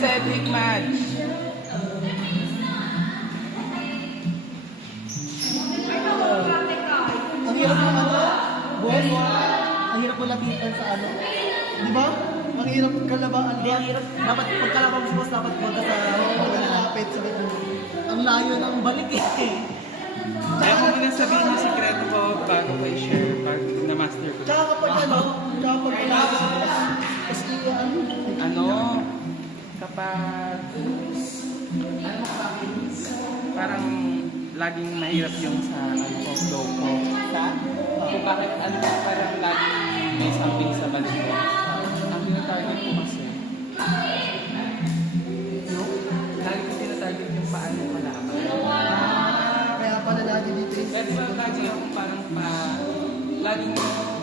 Cedric Match. Ang hirap ng ano, boss. Ang hirap mo lapitan sa ano. Di ba? Ang hirap kalabaan. Hindi, ang hirap. Dapat pagkalabang mo si boss, dapat punta sa malapit sa ganun. Ang layo ng balik eh. Kaya kung muna sabihin yung sikreto ko bago ko i-share pag na-master ko. Tsaka kapag ano, tsaka pag kalabang si boss, kasi ano, Ano? Kapag... Parang laging mahirap yung sa ano ko, flow ko. Kung bakit ano, parang laging may something sa balik ko. Ang tinatarget ko kasi. Lagi ko tinatarget yung paano ko laban. kaya pala lagi dito eh. Kaya diba lagi akong parang laging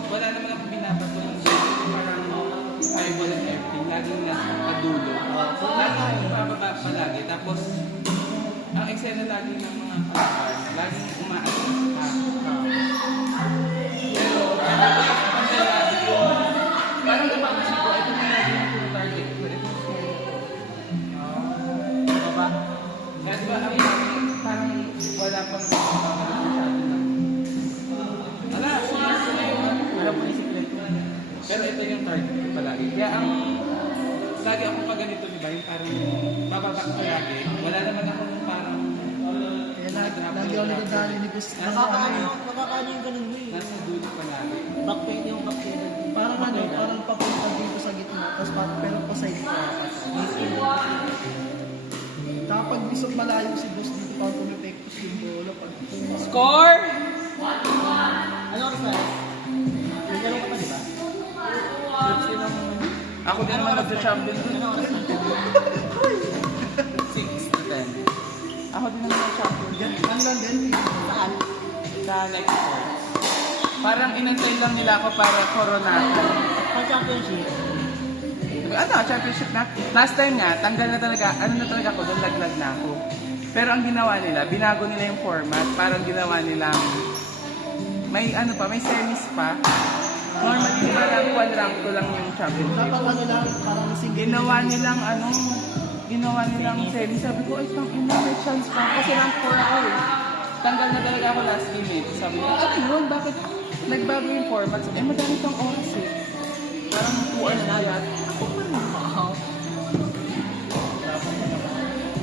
wala naman akong binabato ng parang fireball and everything. Laging nasa padulo. Laging pababa palagi. Tapos, ang eksena lagi ng mga kalaban, laging umaalis ka. Pero, pantay lagi yun. Parang napapansin ko, ito na lagi yung target ko. Ito yung story ko. Diba? Kaya diba, parang wala pang wala, sumaso na yung alam ko yung secret ko. Pero ito yung target ko palagi. Kaya ang lagi ako pag ganito, diba? Yung parang bababa ko lagi. Wala naman akong parang Kaya lagi ako nagdadali ni boss. Nakakaano yung ganun mo eh. nasa dulo palagi. Backpain yung backpain. Parang ano, parang papunta dito sa gitna. Tapos pero pa side pa. Kapag bisog malayo si boss dito, parang pumipektos yung bola. Score! Ano oras na? May laro ka pa diba? Ako din naman nagsa-champion ko. Ano oras na? 6 to 10. Ako din naman nag-champion. Ano lang din? Saan? Sa next course. Parang inantay lang nila ako para koronatan. Pang championship. Ano, championship na. Last time nga, tanggal na talaga, ano na talaga ako, doon laglag na ako. Pero ang ginawa nila, binago nila yung format, parang ginawa nilang, may ano pa, may semis pa. Normally, parang one rank ko lang yung championship. Dapat ano lang, parang single. Ginawa nilang semis. Sabi ko, ay, ina, may chance pa. Kasi rank 4 ako eh. Tanggal na talaga ako last game eh. Sabi ko, ano yun, bakit nagbago yung format? Eh, madami pang oras eh. Parang 2 hours na yan.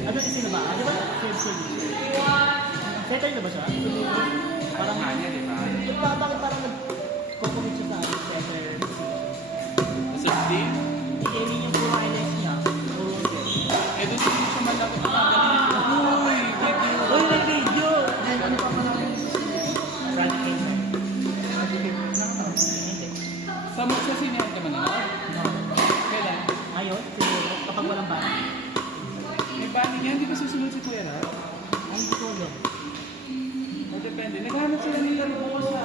Ano kasi na ba? Di ba? Save. Settle na ba siya? Parang nga niya, di ba? Bakit parang nag-commit siya sa akin? Settle. Sa Steve? Hindi yung puro highlights niya. Puro Eh, doon siya malapit na uy, video. Uy, may video! Then ano pa pala yung brand case? Sa sinihan ka man na? Kailan? Ngayon, siguro, kapag walang bata. May bani niya, hindi ba susunod si Kuya Rap? Ang gusto. O depende. Naghanap sila ng laro ko sa...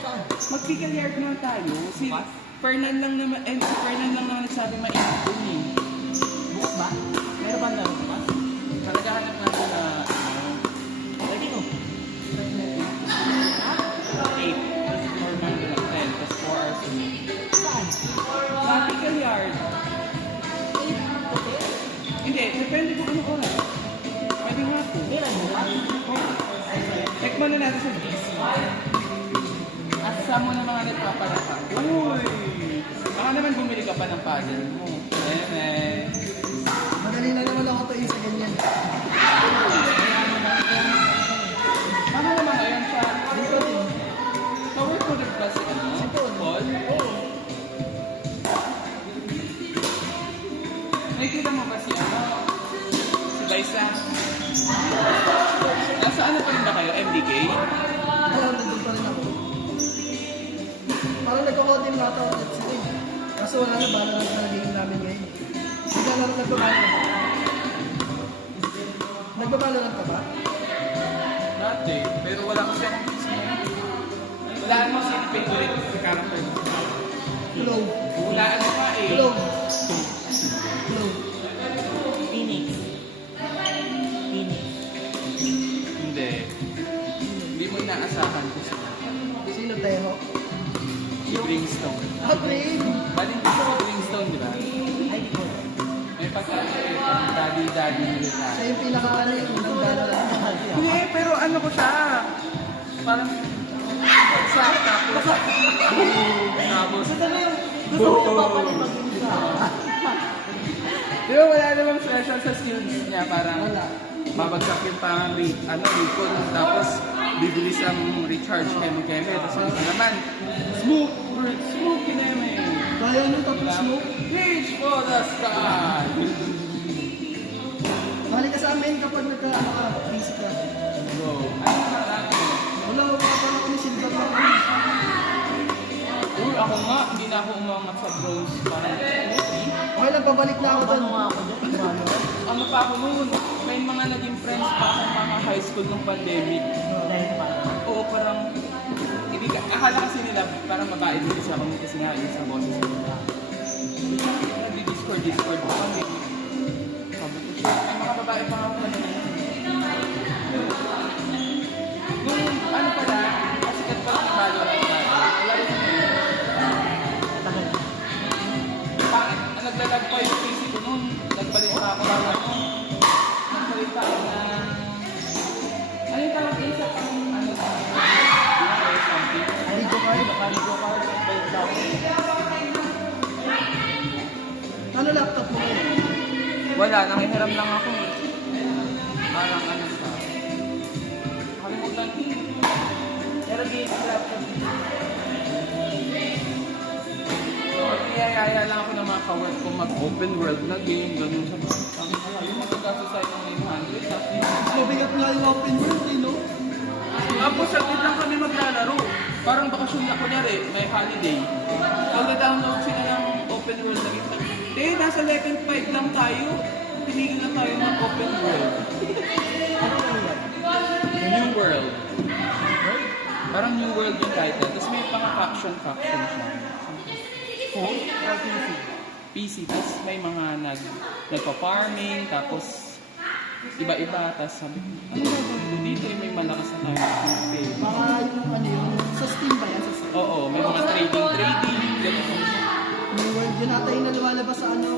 Saan? Mag-pickle yard na tayo. Si Fernan lang naman, si Fernan lang naman nagsabi mainit dun eh. Bukas ba? Meron ba ang laro bukas? Naghahanap nga siya na... Pwede ko. 8. Or 9 lang 10. Tapos 4 hours. Saan? Sa pickle yard. Hindi, depende kung ano oras. Pwede nga po. Meron mo ba? Check mo na natin sa DC. Asa mo na mga nagpapalaka. Uy! Baka naman bumili ka pa ng puzzle mo. Madali na naman ako to sa ganyan. Ano naman ngayon siya? Power ko ba si ano? Paul? Oo. Nakikita mo ba si ano? Si Baisa? Nasa ano pa rin ba kayo? MDK? Alam, nandun pa rin ako. Parang nagko-call-in na ito ulit sila eh. Kaso wala na, bala na sa game namin ngayon. Hindi ka lang nagbabala na. Nagbabala na ka ba? Dati. Pero wala kasi akong fix mo. Wala mo si favorite character. Hello. Wala ano pa eh. Hello. Hello. Phoenix. Hindi. Hindi mo inaasahan ko sila. Sino tayo? Si Brimstone. Ah, Green! Balin ko sa Brimstone, di ba? Ay, di ko. May pagkakita. daddy nila. Siya yung pinaka-ano yung nagdala lang. Hindi, pero ano ko siya, parang sakta. Tapos, Gusto mo yung, gusto mo yung papalit maging siya. di ba wala namang special sa skills niya, parang Wala. babagsak yung parang recon, tapos bibilis ang recharge keme-keme, tapos ano naman, smooth kineme. Kaya nung tapos mo, Reach for the sky! bali ka sa amin kapag busy ka. Bro, ano naman natin? Wala, wala pa lang kami silver pa. Uy, ako nga, hindi na ako umangat sa bronze, parang Okay lang, pabalik na ako doon. ano pa ako noon, may mga naging friends pa ako mga high school nung pandemic. Oo, parang, hindi ka, akala kasi nila, parang babae din kasi ako kasi nga yun sa boses nila. Nagdi-discord pa kami. Sabi ko, shit, may mga babae pa ako na nung ano pala, kasi kat pa ng Valorant na, wala rin naglalag pa yung PC ko noon, nagbalit pa ako ng ano, nagbalit pa ako ng, ano yung tawag isa pang ano, something. Rico card? Rico card, nagbalit pa ako. Ano laptop mo ngayon? Wala, nangihiram lang ako eh. Parang ano siya. Nakalimutan ko. Pero di sa laptop. Niyayaya lang ako ng mga ka-work ko mag-open world na game, ganun sa mga. Yung magkakaso sa'yo ng 900, tapos Mabigat nga yung open world eh, no? tapos saglit lang kami maglalaro. Parang bakasyon na kunyari, may holiday. Pag-download sila ng open world na game. Nasa level 5 lang tayo. Pinigil na tayo ng open world. Ano na yun? New World. Parang New World yung title. Tapos may pang-faction siya. Oh, PC. Tapos may mga nagpa-farming. Tapos iba-iba. Tapos sabi ko, ano gagawin ko dito? May malakas na tayo. baka yung ano yun, sa Steam ba yan? Sa Steam? Oo, may mga trading. Ganun. New World, yun ata yung nalumalabas sa ano,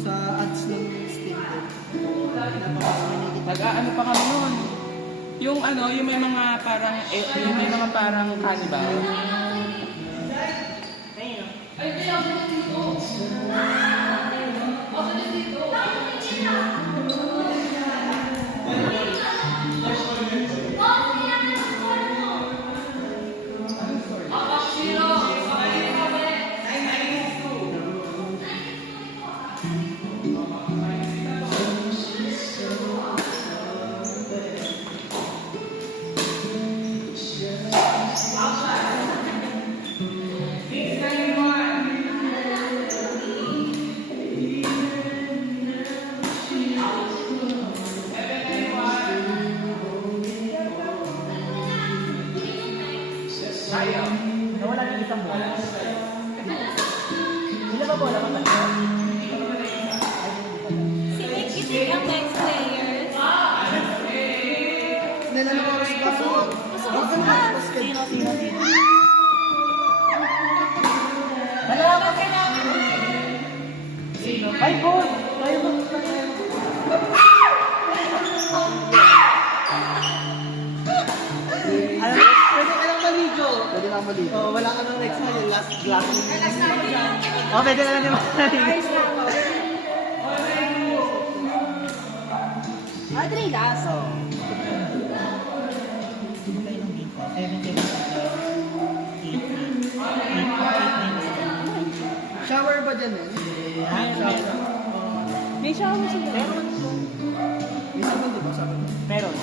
sa ads ng Steam. Nag-ano pa kami noon. Yung ano, yung may mga parang, yung may mga parang cannibal. Nawala yung isang bola. Ilan ba bola? Si Nick is ang next player. Nilalabas ba po? Bakit na basket? Sino? Dalawa ka na! Sino? Ay, boy! Tayo ba? Pwede ka lang maligo. Pwede lang maligo. Oh, wala ka nang next na yung last glass. Relax na ako dyan. Oh, pwede na lang yung maligo. Ayos na ako. Adri, last. Shower ba dyan eh? Shower. May shower sila. May sabon di ba? Sabon. Meron.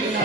na.